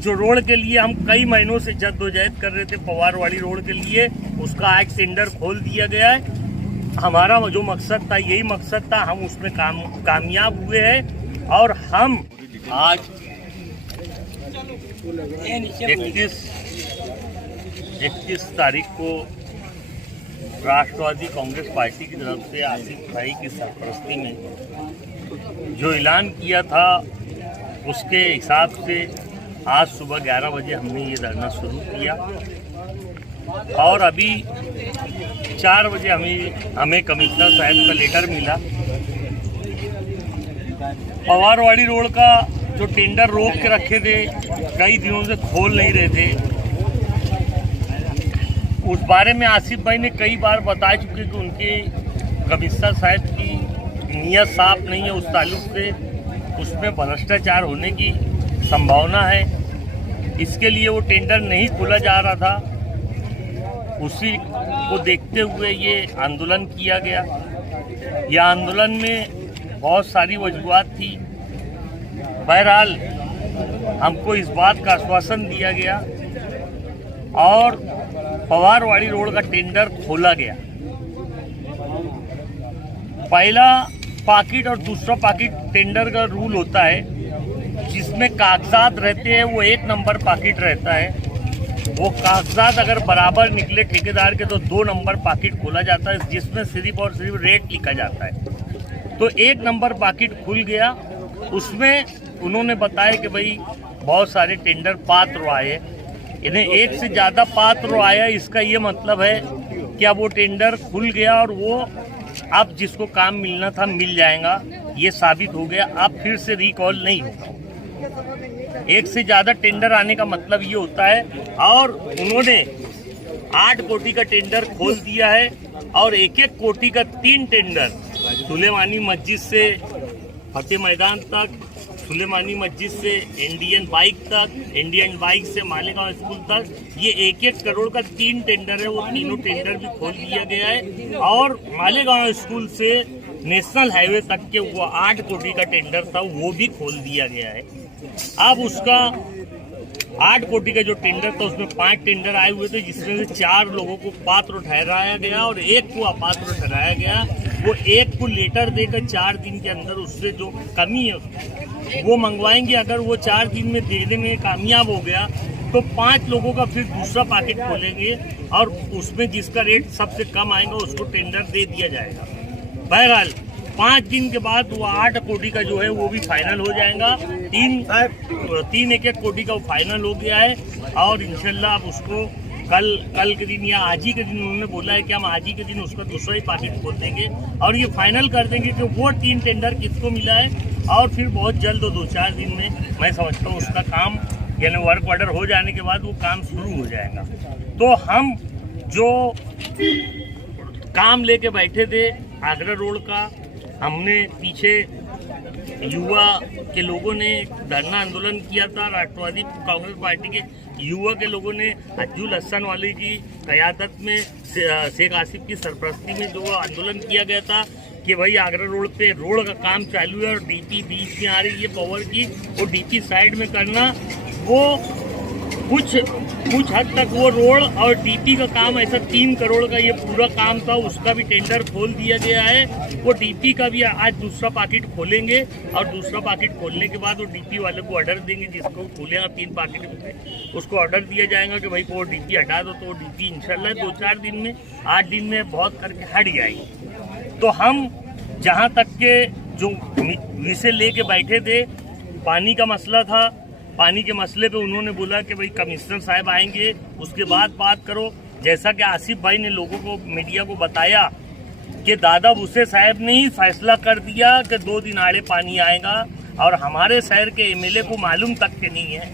जो रोड के लिए हम कई महीनों से जद्दोजहद कर रहे थे, पवारवाड़ी रोड के लिए, उसका आज टेंडर खोल दिया गया है। हमारा जो मकसद था, यही मकसद था, हम उसमें कामयाब हुए हैं। और हम आज 21 तारीख को राष्ट्रवादी कांग्रेस पार्टी की तरफ से आसिफ भाई की सरपरस्ती में जो ऐलान किया था, उसके हिसाब से आज सुबह 11 बजे हमने ये धरना शुरू किया और अभी 4 बजे हमें कमिश्नर साहब का लेटर मिला। पवारवाड़ी रोड का जो टेंडर रोक के रखे थे, कई दिनों से खोल नहीं रहे थे, उस बारे में आसिफ भाई ने कई बार बता चुके कि उनके कमिश्नर साहब की नीयत साफ नहीं है, उस ताल्लुक से उसमें भ्रष्टाचार होने की संभावना है। इसके लिए वो टेंडर नहीं खोला जा रहा था। उसी को देखते हुए ये आंदोलन किया गया। यह आंदोलन में बहुत सारी वजूहात थी। बहरहाल हमको इस बात का आश्वासन दिया गया और पवारवाड़ी रोड का टेंडर खोला गया। पहला पाकिट और दूसरा पाकिट टेंडर का रूल होता है, जिसमें कागजात रहते हैं वो 1 नंबर पाकिट रहता है। वो कागजात अगर बराबर निकले ठेकेदार के तो 2 नंबर पाकिट खोला जाता है, जिसमें सिर्फ और सिर्फ रेट लिखा जाता है। तो 1 नंबर पाकिट खुल गया। उसमें उन्होंने बताया कि भाई बहुत सारे टेंडर पात्र आए, इन्हें 1 से ज़्यादा पात्र आया। इसका ये मतलब है कि अब वो टेंडर खुल गया और वो अब जिसको काम मिलना था मिल जाएगा, ये साबित हो गया। अब फिर से रिकॉल नहीं होगा। 1 से ज़्यादा टेंडर आने का मतलब ये होता है। और उन्होंने 8 कोटी का टेंडर खोल दिया है और 1-1 कोटी का 3 टेंडर सुलेमानी मस्जिद से फतेह मैदान तक, सुलेमानी मस्जिद से इंडियन बाइक से मालेगांव स्कूल तक, ये 1-1 करोड़ का 3 टेंडर है। वो तीनों टेंडर भी खोल दिया गया है। और मालेगांव स्कूल से नेशनल हाईवे तक के वो 8 कोटी का टेंडर था, वो भी खोल दिया गया है। अब उसका 8 कोटी का जो टेंडर था, उसमें 5 टेंडर आए हुए थे, जिसमें से 4 लोगों को पात्र ठहराया गया और 1 को अपात्र ठहराया गया। वो 1 को लेटर देकर 4 दिन के अंदर उससे जो कमी है वो मंगवाएंगे। अगर वो 4 दिन में देने में कामयाब हो गया तो 5 लोगों का फिर दूसरा पैकेट खोलेंगे और उसमें जिसका रेट सबसे कम आएगा उसको टेंडर दे दिया जाएगा। बहरहाल 5 दिन के बाद वो 8 कोटी का जो है वो भी फाइनल हो जाएगा। 3 1-1 कोटी का वो फाइनल हो गया है और इंशाल्लाह अब उसको कल के दिन या आज ही के दिन उन्होंने बोला है कि हम आज ही के दिन उसका दूसरा ही पैकेट खोल देंगे और ये फाइनल कर देंगे कि वो 3 टेंडर किसको मिला है। और फिर बहुत जल्द 2-4 दिन में मैं समझता हूँ उसका काम, यानी वर्क ऑर्डर हो जाने के बाद वो काम शुरू हो जाएगा। तो हम जो काम लेके बैठे थे आगरा रोड का, हमने पीछे युवा के लोगों ने धरना आंदोलन किया था। राष्ट्रवादी कांग्रेस पार्टी के युवा के लोगों ने अज्जुल हसन वाले की क़यादत में शेख आसिफ की सरपरस्ती में जो आंदोलन किया गया था कि भाई आगरा रोड पे रोड का काम चालू है और डीपी बीच में आ रही है पावर की, वो डीपी साइड में करना। वो कुछ हद तक वो रोड और डीपी का काम, ऐसा 3 करोड़ का ये पूरा काम था, उसका भी टेंडर खोल दिया गया है। वो डीपी का भी आज दूसरा पैकेट खोलेंगे और दूसरा पैकेट खोलने के बाद वो डीपी वाले को ऑर्डर देंगे, जिसको खोलेगा 3 पैकेट में उसको ऑर्डर दिया जाएगा कि भाई वो डीपी हटा दो। तो वो डीपी इंशाल्लाह 2-4 दिन में, 8 दिन में बहुत करके हट जाएगी। तो हम जहाँ तक के जो विषय लेके बैठे थे, पानी का मसला था, पानी के मसले पे उन्होंने बोला कि भाई कमिश्नर साहब आएंगे उसके बाद बात करो। जैसा कि आसिफ भाई ने लोगों को, मीडिया को बताया कि दादा भूसे साहब ने ही फैसला कर दिया कि 2 दिन आड़े पानी आएगा और हमारे शहर के एमएलए को मालूम तक के नहीं है।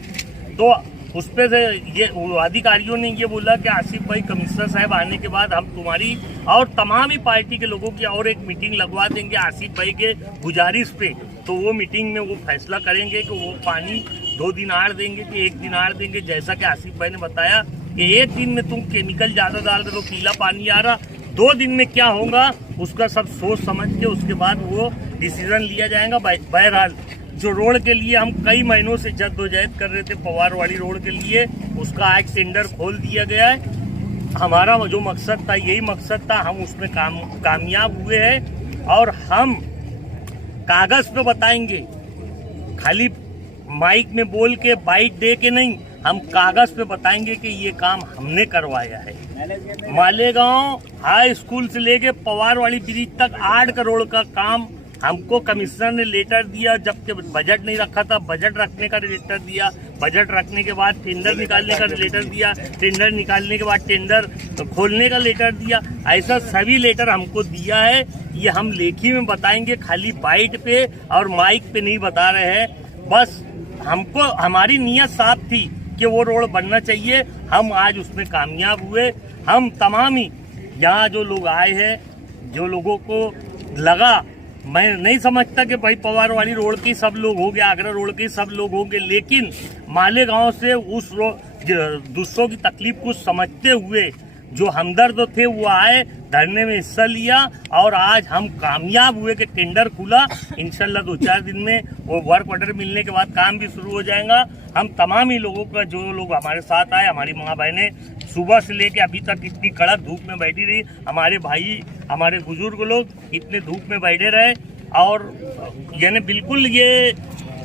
तो उस पर से ये अधिकारियों ने ये बोला कि आसिफ भाई कमिश्नर साहब आने के बाद हम तुम्हारी और तमाम ही पार्टी के लोगों की और एक मीटिंग लगवा देंगे आसिफ भाई के गुजारिश पे। तो वो मीटिंग में वो फैसला करेंगे कि वो पानी 2 दिन आड़ देंगे कि 1 दिन आड़ देंगे। जैसा कि आसिफ भाई ने बताया कि 1 दिन में तुम केमिकल ज़्यादा डाल दो तो पीला पानी आ रहा, 2 दिन में क्या होगा उसका सब सोच समझ के उसके बाद वो डिसीजन लिया जाएगा। बहरहाल जो रोड के लिए हम कई महीनों से जद्दोजहद कर रहे थे, पवारवाड़ी रोड के लिए, उसका आज टेंडर खोल दिया गया है। हमारा जो मकसद था, यही मकसद था, हम उसमें कामयाब हुए हैं। और हम कागज पे बताएंगे, खाली माइक में बोल के बाइट दे के नहीं, हम कागज पे बताएंगे कि ये काम हमने करवाया है। मालेगांव हाई स्कूल से लेके पवारवाड़ी ब्रिज तक 8 करोड़ का काम हमको कमिश्नर ने लेटर दिया, जबकि बजट नहीं रखा था, बजट रखने का लेटर दिया, बजट रखने के बाद टेंडर निकालने का लेटर दिया, टेंडर निकालने के बाद टेंडर खोलने का लेटर दिया। ऐसा सभी लेटर हमको दिया है। ये हम लेखी में बताएंगे, खाली बाइट पे और माइक पे नहीं बता रहे हैं। बस हमको, हमारी नीयत साफ थी कि वो रोड बनना चाहिए, हम आज उसमें कामयाब हुए। हम तमाम ही यहाँ जो लोग आए हैं, जो लोगों को लगा, मैं नहीं समझता कि भाई पवारवाड़ी रोड के सब लोग होंगे, आगरा रोड के सब लोग होंगे, लेकिन मालेगांव से उस दूसरों की तकलीफ को समझते हुए जो हमदर्द थे वो आए, धरने में हिस्सा लिया और आज हम कामयाब हुए कि टेंडर खुला। इंशाल्लाह 2-4 दिन में वो वर्क ऑर्डर मिलने के बाद काम भी शुरू हो जाएगा। हम तमाम ही लोगों का, जो लोग हमारे साथ आए, हमारी माँ बहनें सुबह से लेके अभी तक इतनी कड़क धूप में बैठी रही, हमारे भाई, हमारे बुजुर्ग लोग इतने धूप में बैठे रहे। और यानी बिल्कुल ये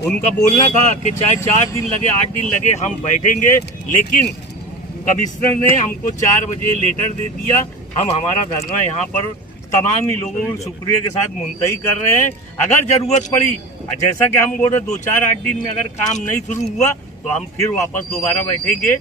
उनका बोलना था कि चाहे 4 दिन लगे, 8 दिन लगे, हम बैठेंगे। लेकिन कमिश्नर ने हमको 4 बजे लेटर दे दिया। हम हमारा धरना यहाँ पर तमाम ही लोगों को शुक्रिया के साथ मुंतही कर रहे हैं। अगर जरूरत पड़ी, जैसा कि हम बोल रहे 2-4-8 दिन में अगर काम नहीं शुरू हुआ तो हम फिर वापस दोबारा बैठेंगे।